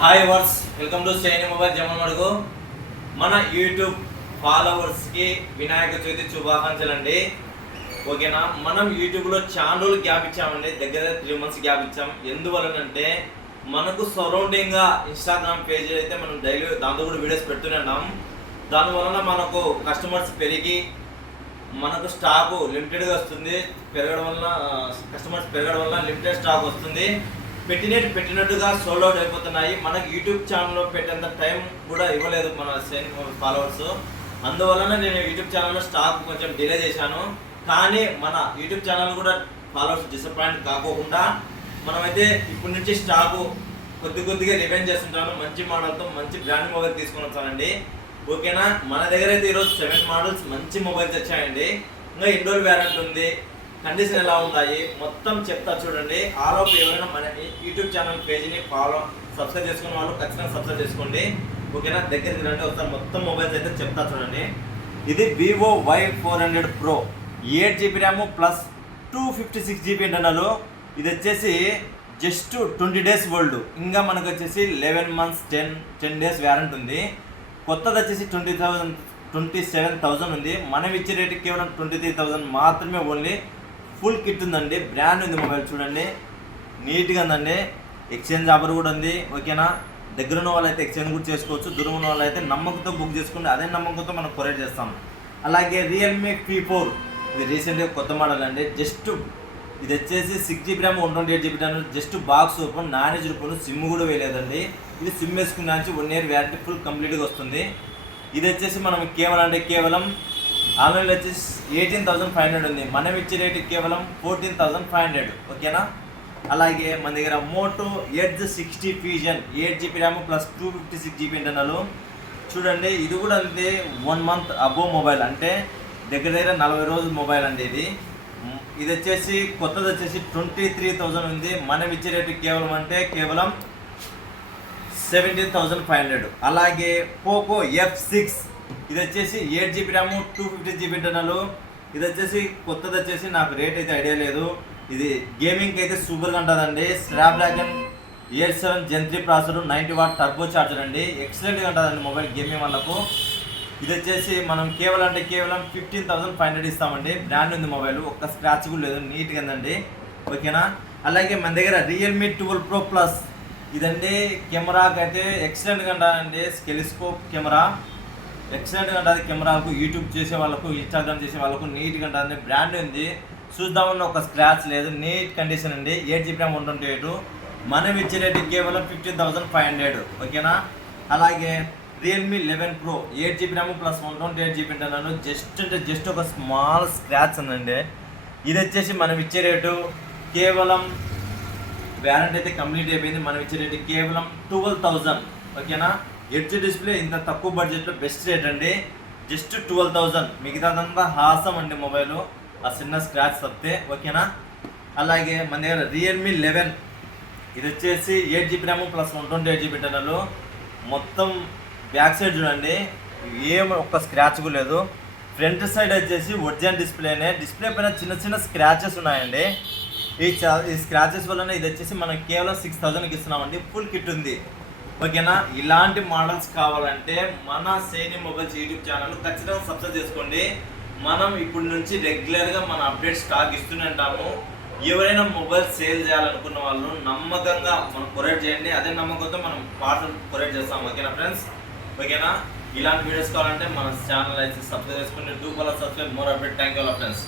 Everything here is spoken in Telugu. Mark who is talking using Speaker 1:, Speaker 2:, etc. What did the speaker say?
Speaker 1: హాయ్ వర్స్ వెల్కమ్ టు సైని మొబైల్ జమన్ మడుగు మన యూట్యూబ్ ఫాలోవర్స్కి వినాయక చవితి శుభాకాంక్షలు అండి. ఓకేనా? మనం యూట్యూబ్లో చాలా రోజులు గ్యాప్ ఇచ్చామండి. దగ్గర త్రీ మంత్స్ గ్యాప్ ఇచ్చాం. ఎందువలనంటే మనకు సరౌండింగ్గా ఇన్స్టాగ్రామ్ పేజ్ అయితే మనం డైలీ దాంతో కూడా వీడియోస్ పెడుతూనే ఉన్నాం. దానివలన మనకు కస్టమర్స్ పెరిగి మనకు స్టాకు లిమిటెడ్గా వస్తుంది. పెరగడం వలన కస్టమర్స్ పెరగడం వల్ల లిమిటెడ్ స్టాక్ వస్తుంది. పెట్టినట్టు పెట్టినట్టుగా సోలో అవుట్ అయిపోతున్నాయి. మనకు యూట్యూబ్ ఛానల్లో పెట్టేంత టైం కూడా ఇవ్వలేదు మన సేన్ ఫాలోవర్స్ అందువలన నేను యూట్యూబ్ ఛానల్లో స్టాక్ కొంచెం డిలే చేశాను. కానీ మన యూట్యూబ్ ఛానల్ కూడా ఫాలోవర్స్ డిసప్పాయింట్ కాకోకుండా మనమైతే ఇప్పటి నుంచి స్టాకు కొద్ది కొద్దిగా రివెంజ్ చేస్తుంటాను. మంచి మోడల్తో మంచి బ్రాండ్ మొబైల్ తీసుకొని వస్తానండి. ఓకేనా? మన దగ్గర అయితే ఈరోజు సెవెన్ మోడల్స్ మంచి మొబైల్స్ వచ్చాయండి ఇంకా ఇండోర్ వ్యారెంట్ ఉంది. కండిషన్ ఎలా ఉన్నాయి? మొత్తం చెప్తా చూడండి. ఆరోప ఎవరైనా మన యూట్యూబ్ ఛానల్ పేజీని ఫాలో సబ్స్క్రైబ్ చేసుకున్న వాళ్ళు ఖచ్చితంగా సబ్స్క్రైబ్ చేసుకోండి. ఓకేనా? దగ్గరికి రండి. ఒకసారి మొత్తం మొబైల్స్ అయితే చెప్తా చూడండి. ఇది Vivo Y four hundred pro eight GB RAM plus two fifty six GB internal ఇది వచ్చేసి జస్ట్ ట్వంటీ డేస్ ఓల్డ్ ఇంకా మనకు వచ్చేసి eleven months ten ten days warranty ఉంది. కొత్తది వచ్చేసి twenty thousand twenty seven thousand ఉంది. మనం ఇచ్చే రేటు కేవలం ట్వంటీ త్రీ థౌజండ్ మాత్రమే ఓన్లీ ఫుల్ కిట్ ఉందండి. బ్రాండ్ ఉంది మొబైల్ చూడండి. నీట్గా ఉందండి. ఎక్స్చేంజ్ ఆఫర్ కూడా ఉంది. ఓకేనా? దగ్గర ఉన్న వాళ్ళు అయితే ఎక్స్చేంజ్ కూడా చేసుకోవచ్చు. దూరం ఉన్న వాళ్ళు అయితే నమ్మకంతో బుక్ చేసుకుంటే అదే నమ్మకంతో మనం కొరేట్ చేస్తాం. అలాగే రియల్మీ పీ ఫోర్ ఇది రీసెంట్గా కొత్త మోడల్ అండి. జస్ట్ ఇది వచ్చేసి six GB RAM one twenty eight GB RAM just box open నానేజ్ రూపంలో సిమ్ కూడా వేయలేదండి. ఇది సిమ్ వేసుకున్న నుంచి వన్ ఇయర్ వ్యారంటీ ఫుల్ కంప్లీట్గా వస్తుంది. ఇది వచ్చేసి మనం కేవలం అంటే కేవలం ఆన్లైన్లో వచ్చేసి ఎయిటీన్ థౌసండ్ ఫైవ్ హండ్రెడ్ ఉంది. మనం ఇచ్చే రేటు కేవలం ఫోర్టీన్ థౌసండ్ ఫైవ్ హండ్రెడ్. ఓకేనా? అలాగే మన దగ్గర Moto Edge sixty fusion eight GB RAM plus two fifty six GB internal. చూడండి ఇది కూడా అంతే వన్ మంత్ అబోవ్ మొబైల్. అంటే దగ్గర దగ్గర నలభై రోజుల మొబైల్ అండి ఇది. ఇది వచ్చేసి కొత్తది వచ్చేసి ట్వంటీ త్రీ థౌజండ్ ఉంది. మనం ఇచ్చే రేటు కేవలం అంటే కేవలం సెవెంటీన్ థౌజండ్ ఫైవ్ హండ్రెడ్. అలాగే పోకో ఎఫ్ సిక్స్ ఇది వచ్చేసి eight GB RAM two fifty GB internal ఇది వచ్చేసి కొత్తది వచ్చేసి నాకు రేట్ అయితే ఐడియా లేదు. ఇది గేమింగ్కి అయితే సూపర్గా ఉంటుందండి. Snapdragon eight seven Gen three processor ninety watt turbo charger అండి. ఎక్సలెంట్గా ఉంటుందండి మొబైల్ గేమింగ్ వాళ్ళకు. ఇది వచ్చేసి మనం కేవలం అంటే కేవలం ఫిఫ్టీన్ థౌసండ్ ఫైవ్ హండ్రెడ్ ఇస్తామండి. బ్రాండ్ ఉంది మొబైల్ ఒక్క స్క్రాచ్ కూడా లేదు నీట్గా ఉందండి. ఓకేనా అలాగే మన దగ్గర రియల్మీ ట్వెల్వ్ ప్రో ప్లస్ ఇదండి కెమెరాకి అయితే ఎక్సలెంట్గా ఉంటుందండి. స్కెలిస్కోప్ కెమెరా. ఎక్సలెంట్గా ఉంటుంది కెమెరాలకు యూట్యూబ్ చేసే వాళ్ళకు ఇన్స్టాగ్రామ్ చేసే వాళ్ళకు నీట్గా ఉంటుంది. బ్రాండ్ ఉంది. చూద్దామన్న ఒక స్క్రాచ్ లేదు నీట్ కండిషన్ అండి eight GB RAM one eight మనం ఇచ్చే రేటు కేవలం ఫిఫ్టీన్ థౌసండ్ ఫైవ్ హండ్రెడ్ ఓకేనా అలాగే Realme eleven pro eight GB RAM plus one twenty eight GB internal just అంటే జస్ట్ ఒక స్మాల్ స్క్రాచ్ ఉందండి. ఇది వచ్చేసి మనం ఇచ్చే రేటు కేవలం వ్యారంటీ అయితే కంప్లీట్ అయిపోయింది. మనం ఇచ్చే రేటు కేవలం ట్వెల్వ్ థౌజండ్ ఓకేనా ఎడ్జ్ డిస్ప్లే ఇంత తక్కువ బడ్జెట్లో బెస్ట్ రేట్ అండి. జస్ట్ ట్వెల్వ్ థౌజండ్ మిగతాదంతా హాసం అండి మొబైల్. ఆ చిన్న స్క్రాచ్ తప్పితే ఓకేనా? అలాగే మన దగ్గర రియల్మీ లెవెన్ ఇది వచ్చేసి eight GB RAM plus one twenty eight GB internal మొత్తం బ్యాక్ సైడ్ చూడండి. ఏం ఒక్క స్క్రాచ్ కూడా లేదు. ఫ్రంట్ సైడ్ వచ్చేసి ఒరిజినల్ డిస్ప్లేనే డిస్ప్లే పైన చిన్న చిన్న స్క్రాచెస్ ఉన్నాయండి. ఈ ఈ స్క్రాచెస్ వలన ఇది వచ్చేసి మనం కేవలం సిక్స్ థౌజండ్కి ఇస్తున్నామండి. ఫుల్ కిట్ ఉంది. ఓకేనా? ఇలాంటి మోడల్స్ కావాలంటే మన సేని మొబైల్స్ యూట్యూబ్ ఛానల్ ఖచ్చితంగా సబ్స్క్రైబ్ చేసుకోండి. మనం ఇప్పటి నుంచి రెగ్యులర్గా మన అప్డేట్ స్టాక్ ఇస్తూనే ఉంటాము. ఎవరైనా మొబైల్ సేల్ చేయాలనుకున్న వాళ్ళు నమ్మకంగా మనం కొరేట్ చేయండి. అదే నమ్మకంతో మనం పార్సల్ కొరేట్ చేస్తాం. ఓకేనా ఫ్రెండ్స్? ఓకేనా? ఇలాంటి వీడియోస్ కావాలంటే మన ఛానల్ అయితే సబ్స్క్రైబ్ చేసుకోండి to follow subscribe more update thank you friends